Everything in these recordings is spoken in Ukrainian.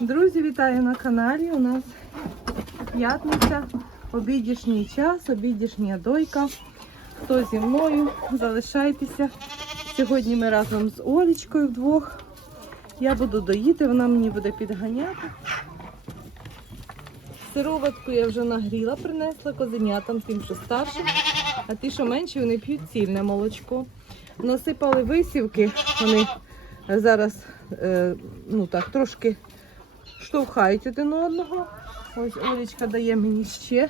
Друзі, вітаю на каналі. У нас п'ятниця, обідішній час, обідішня дойка. Хто зі мною? Залишайтеся. Сьогодні ми разом з Олічкою вдвох. Я буду доїти, вона мені буде підганяти. Сироватку я вже нагріла, принесла козенятам, тим, що старшим, а ті, що менші, вони п'ють цільне молочко. Насипали висівки, вони зараз е, ну так, трошки штовхають один одного. Ось Олечка дає мені ще.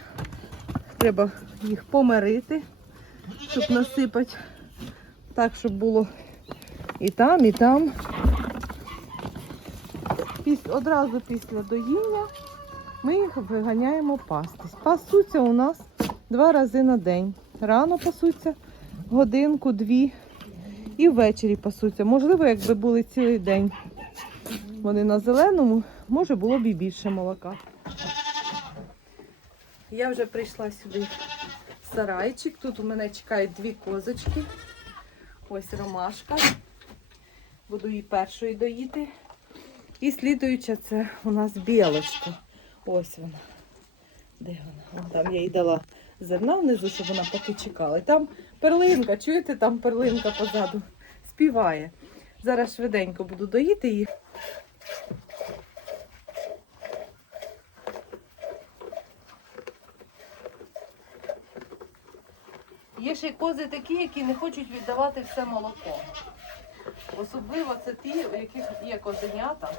Треба їх помирити, щоб насипати так, щоб було і там, і там. Одразу після доїння ми їх виганяємо пастись. Пасуться у нас два рази на день. Рано пасуться, годинку, дві. І ввечері пасуться. Можливо, якби були цілий день вони на зеленому, може було б і більше молока. Я вже прийшла сюди в сарайчик. Тут у мене чекають дві козочки. Ось ромашка. Буду її першою доїти. І слідуюча це у нас білочка. Ось вона. Де вона? Вон там я їй дала зерна внизу, щоб вона поки чекала. Там перлинка, чуєте, там перлинка позаду співає. Зараз швиденько буду доїти її. Є ще й кози такі, які не хочуть віддавати все молоко. Особливо це ті, у яких є козенята.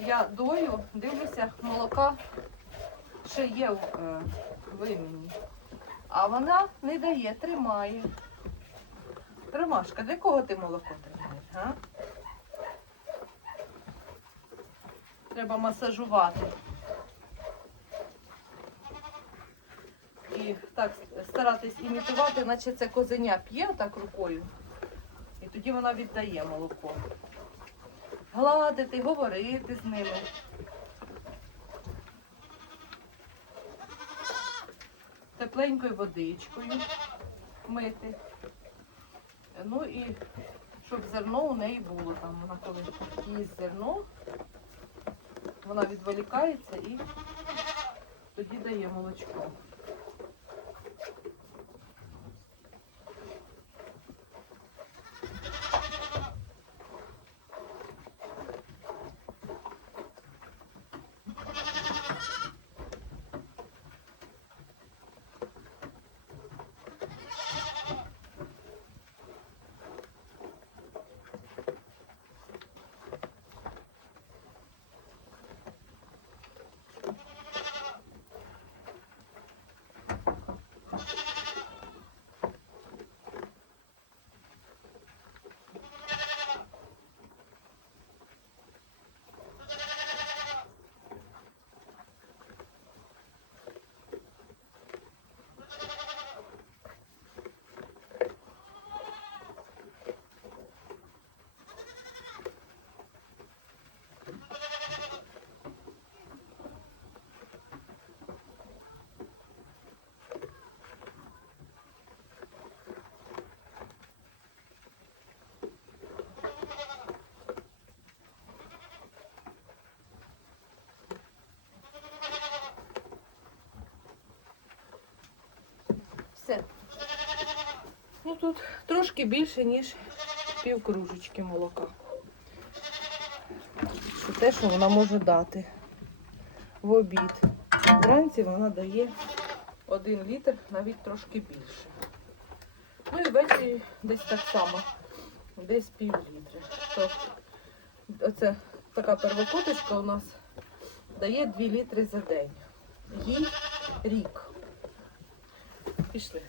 Я дою, дивлюся, молока ще є в е, виміні. А вона не дає, тримає. Ромашка, для кого ти молоко тримаєш? Треба масажувати. І так старатись імітувати, наче це козеня п'є так рукою. І тоді вона віддає молоко. Гладити, говорити з ними. Тепленькою водичкою мити. Ну і щоб зерно у неї було там. Вона коли їсть зерно, вона відволікається і тоді дає молочко. Все. Тут трошки більше, ніж пів кружечки молока. Це те, що вона може дати в обід. Вранці вона дає один літр, навіть трошки більше. Ну і ввечері десь так само, десь пів літри. То оце така первокоточка у нас дає 2 літри за день. Їй рік. Пішли.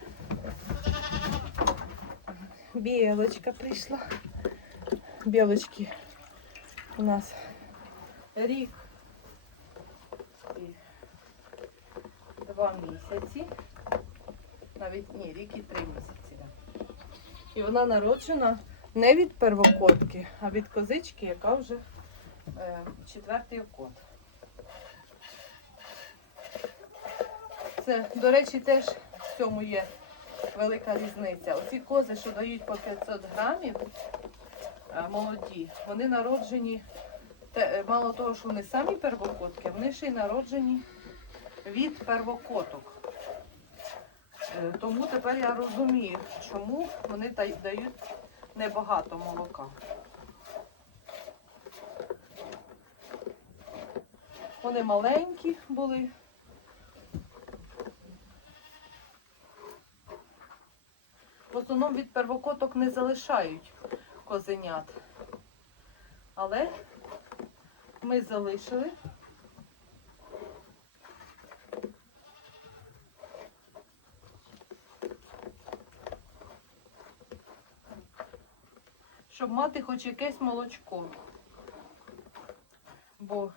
Білочка прийшла. Білочки у нас рік і два місяці. Навіть ні, рік і три місяці. да. І вона народжена не від первокотки, а від козички, яка вже е, четвертий окот. Це, до речі, теж в цьому є велика різниця. Оці кози, що дають по 500 грамів, е, молоді, вони народжені е, мало того, що вони самі первокотки, вони ще й народжені від первокоток. Е, Тому тепер я розумію, чому вони дають небагато молока. Вони маленькі були. В основному від первокоток не залишають козенят. Але ми залишили. Щоб мати хоч якесь молочко. Бо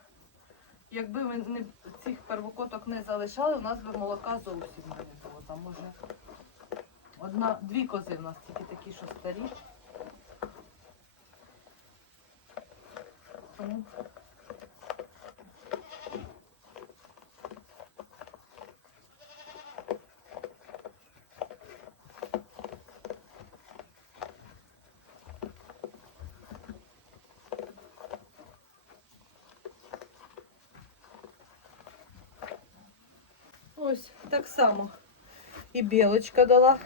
якби ми цих первокоток не залишали, у нас би молока зовсім не було. Там може одна, дві кози в нас тільки такі, що старі. Тому Ось так само. І білочка дала.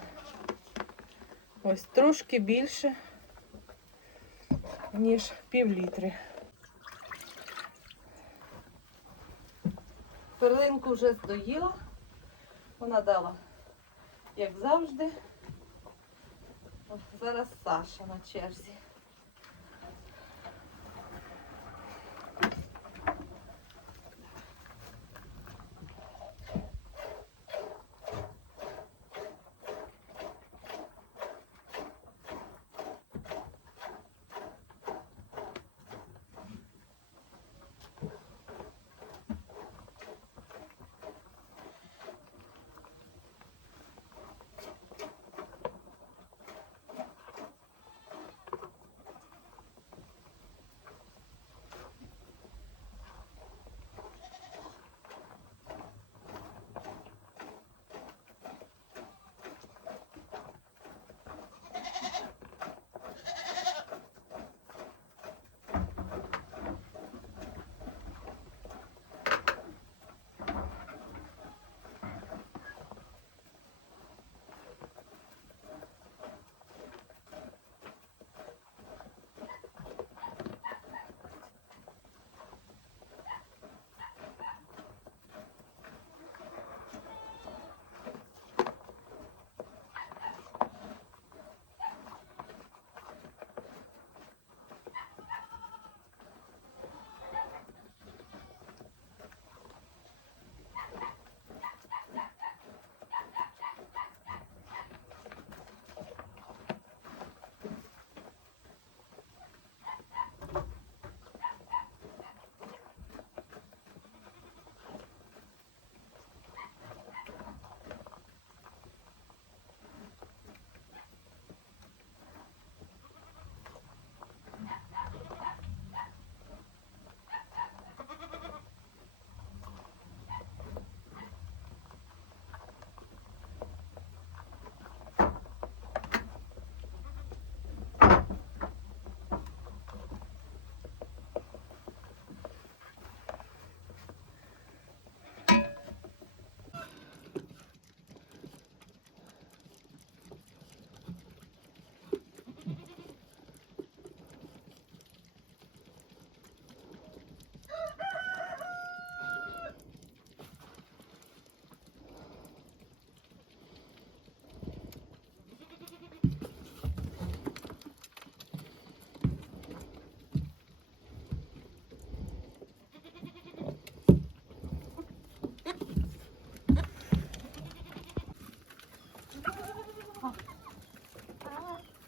Ось трошки більше, ніж пів літри. Перлинку вже здоїла. Вона дала, як завжди. От зараз Саша на черзі.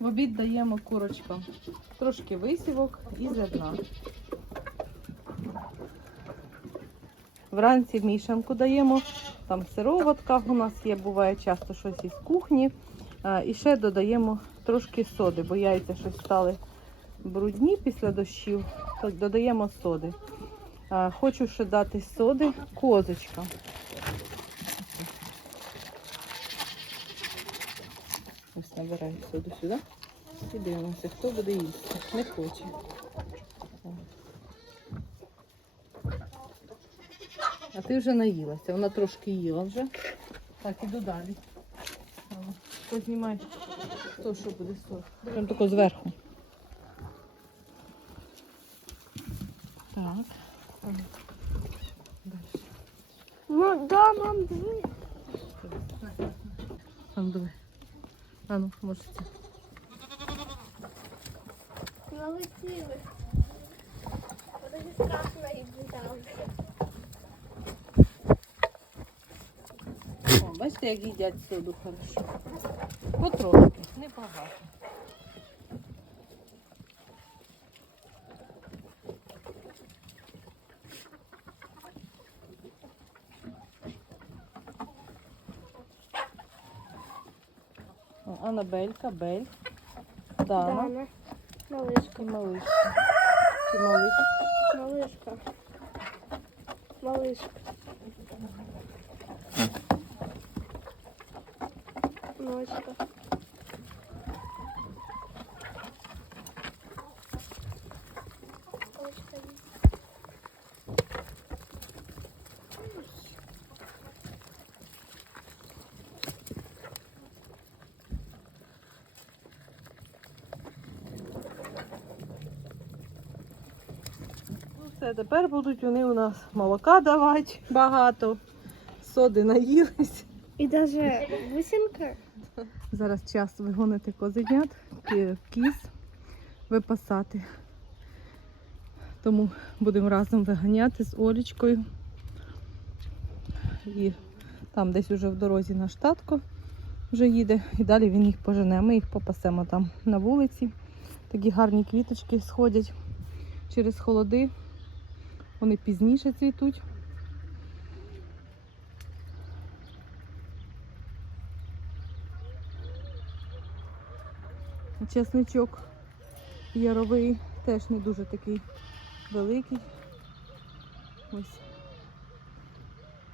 В обід даємо курочкам трошки висівок і зерна. Вранці мішанку даємо, там сироватка у нас є, буває часто щось із кухні. І ще додаємо трошки соди, бо яйця щось стали брудні після дощів, то додаємо соди. Хочу ще дати соди козочкам. Ось набираю соду сюди. І дивимося, хто буде їсти. Не хоче. А ти вже наїлася. Вона трошки їла вже. Так, іду далі. Познімай то, що буде сок. Прям тако зверху. Так. Далі. Ну, да, мам, диви. Там диви. А ну, можете. Налетіли. Дуже страшно їх. О, бачите, як їдять соду хорошо. Потрохи, небагато. Анабелька, Бель, Дана Дана. Малишка. і малишка. Чи? Малишка. Малишка. Малишка. Малишка. Все, тепер будуть вони у нас молока давати багато. Соди наїлись. І даже бусинка. Зараз час вигонити козенят, кіз, випасати. Тому будемо разом виганяти з Олічкою. І там десь уже в дорозі наш татко вже їде. І далі він їх пожене. Ми їх попасемо там на вулиці. Такі гарні квіточки сходять через холоди. Вони пізніше цвітуть. Чесничок яровий теж не дуже такий великий. Ось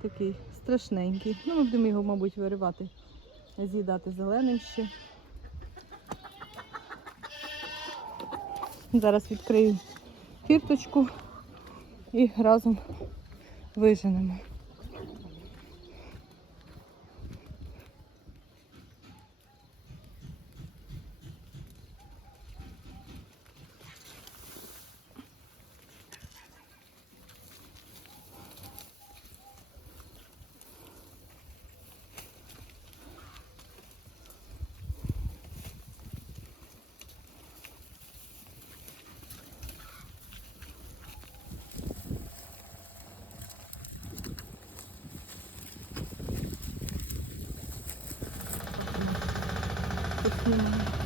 такий страшненький. Ну, ми будемо його, мабуть, виривати, з'їдати зеленим ще. Зараз відкрию фірточку і разом виженемо. Тут немає.